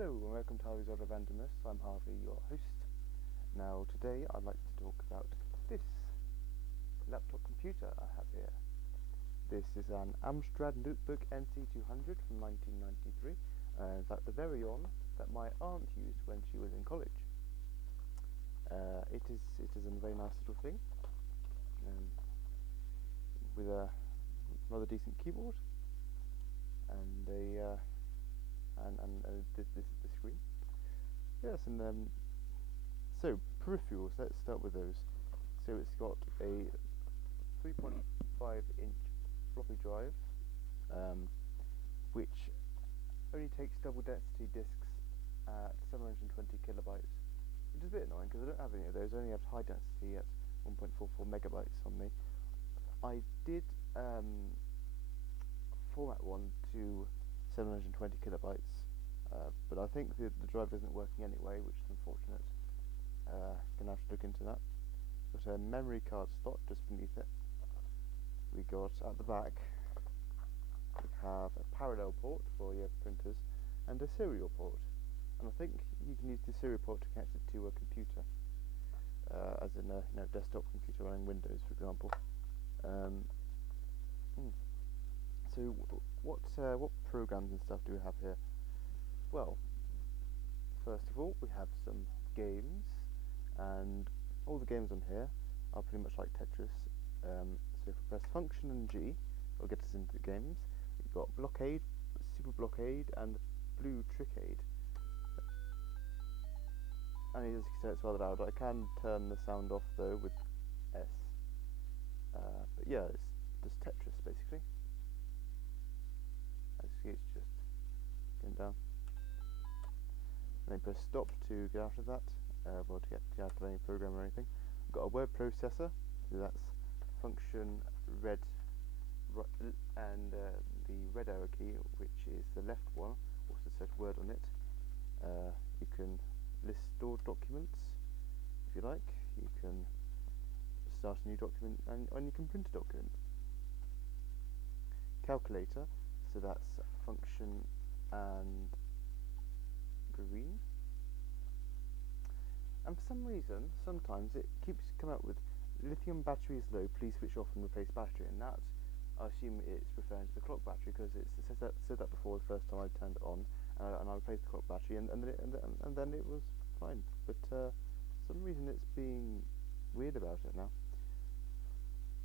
Hello and welcome to Harvey's Other Randomness. I'm Harvey, your host. Now today I'd like to talk about this laptop computer I have here. This is an Amstrad notebook NC200 from 1993. In fact, the very one that my aunt used when she was in college. It is a very nice little thing, with a rather decent keyboard and the screen. Yes, and so peripherals. Let's start with those. So it's got a 3.5-inch floppy drive, which only takes double density disks at 720 kilobytes, which is a bit annoying because I don't have any of those. I only have high density at 1.44 megabytes on me. I did format one to 720 kilobytes, but I think the drive isn't working anyway, which is unfortunate. Gonna have to look into that. Got a memory card slot just beneath it. We got at the back, we have a parallel port for your printers and a serial port, and I think you can use the serial port to connect it to a computer, as in a desktop computer running Windows, for example. So what programs and stuff do we have here? Well, first of all, we have some games, and all the games on here are pretty much like Tetris. So if we press Function and G, it'll get us into the games. We've got Blockade, Super Blockade, and Blue Trickade. And as you can see, it's rather loud. I can turn the sound off though with S. But yeah, it's just Tetris basically. As you see, it's just going down. And then press stop to get out of that, or to get out of any program or anything. We've got a word processor, so that's function red, and the red arrow key, which is the left one, also says word on it. You can list stored documents if you like. You can start a new document, and you can print a document. Calculator, so that's function and green. And for some reason, sometimes it keeps coming up with lithium battery is low, please switch off and replace battery, and that, I assume it's referring to the clock battery, because it said that before the first time I turned it on, and I replaced the clock battery, and then it was fine. But for some reason it's being weird about it now.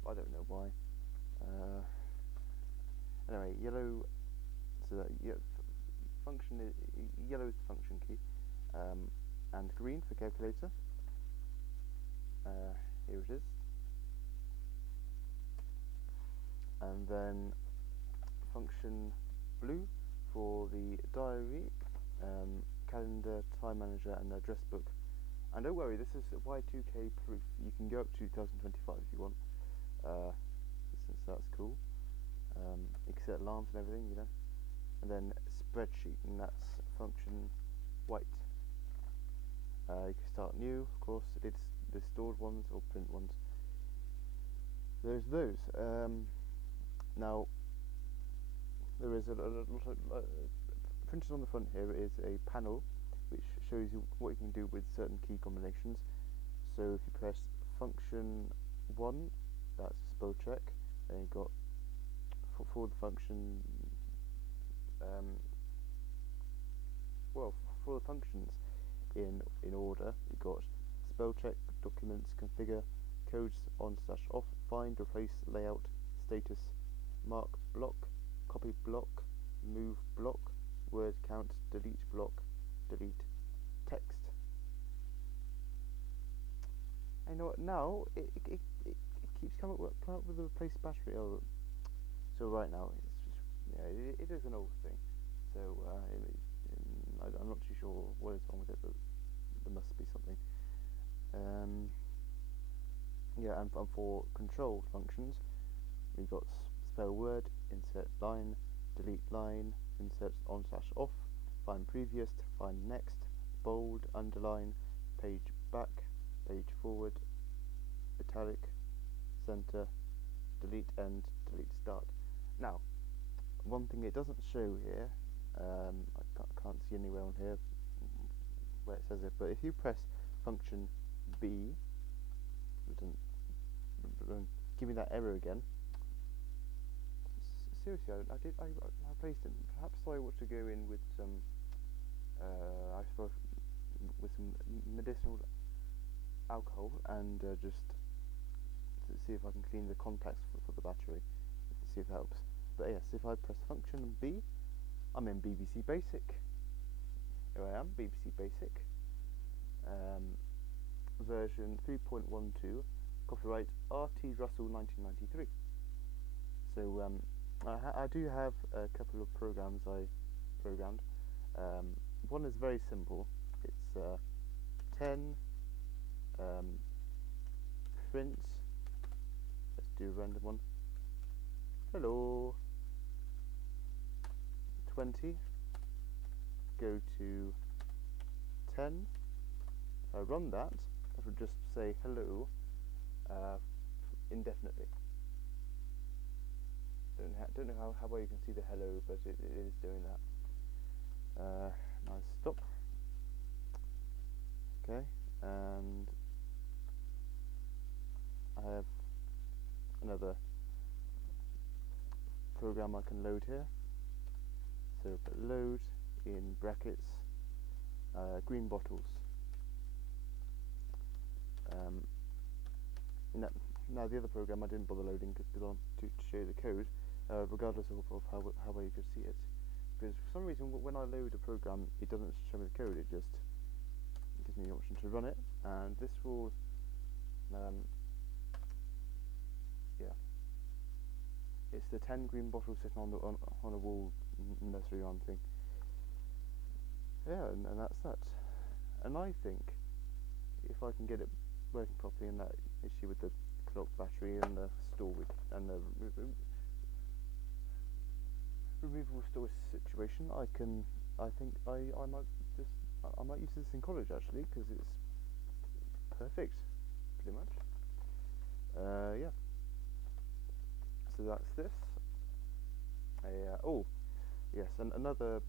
I don't know why. Anyway, yellow. So that function is yellow is the function key, and green for calculator. Here it is. And then function blue for the diary, calendar, time manager, and address book. And don't worry, this is Y2K proof. You can go up to 2025 if you want, since that's cool. You can set alarms and everything, you know. And then spreadsheet, and that's function white. You can start new, of course. It's the stored ones or print ones. There's those. Now there is a lot of printed on the front. Here is a panel which shows you what you can do with certain key combinations. So if you press function 1, that's spell check. Then you've got for the function. For the functions in order, you've got spell check, documents, configure, codes on/off, find, replace, layout, status, mark block, copy block, move block, word count, delete block, delete text. And you know what? Now it keeps coming up with a replace battery. Oh, so right now it's just, it is an old thing. So I'm not too sure what is wrong with it, but there must be something. And for control functions, we've got spell word, insert line, delete line, insert on/off, find previous, find next, bold, underline, page back, page forward, italic, center, delete end, delete start. Now, one thing it doesn't show here, I can't see anywhere on here where it says it, but if you press function B, don't give me that error again. Seriously, I placed it. Perhaps I ought to go in with some, I suppose, with some medicinal alcohol and just to see if I can clean the contacts for the battery, to see if that helps. But yes, if I press function B, I'm in BBC Basic. Here I am, BBC Basic. Version 3.12, copyright R.T. Russell 1993. So I do have a couple of programs I programmed. One is very simple. It's 10 print. Let's do a random one. Hello. 20. Go to 10. If I run that, that would just say hello indefinitely. Don't know how well you can see the hello, but it is doing that. Now stop. Okay, and I have another program I can load here. So put load in brackets, green bottles. Now the other program I didn't bother loading because I want to show you the code, regardless of how well you could see it. Because for some reason when I load a program it doesn't show me the code, it just gives me the option to run it, and this will yeah, it's the 10 green bottles sitting on a wall nursery rhyme thing. Yeah, and that's that. And I think if I can get it working properly in that issue with the clock battery and the storage and the removable storage situation, I think I might use this in college actually, because it's perfect, pretty much. Yeah. So that's this. Oh, yes, and another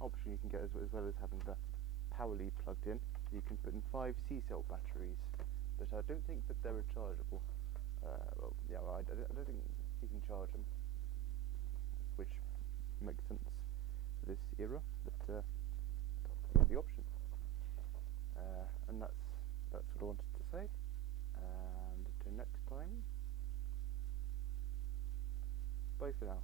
option you can get as well as having the power lead plugged in, you can put in 5 C-cell batteries, but I don't think that they're rechargeable. Well, yeah, I don't think you can charge them, which makes sense for this era, but the option. And that's what I wanted to say. And until next time, bye for now.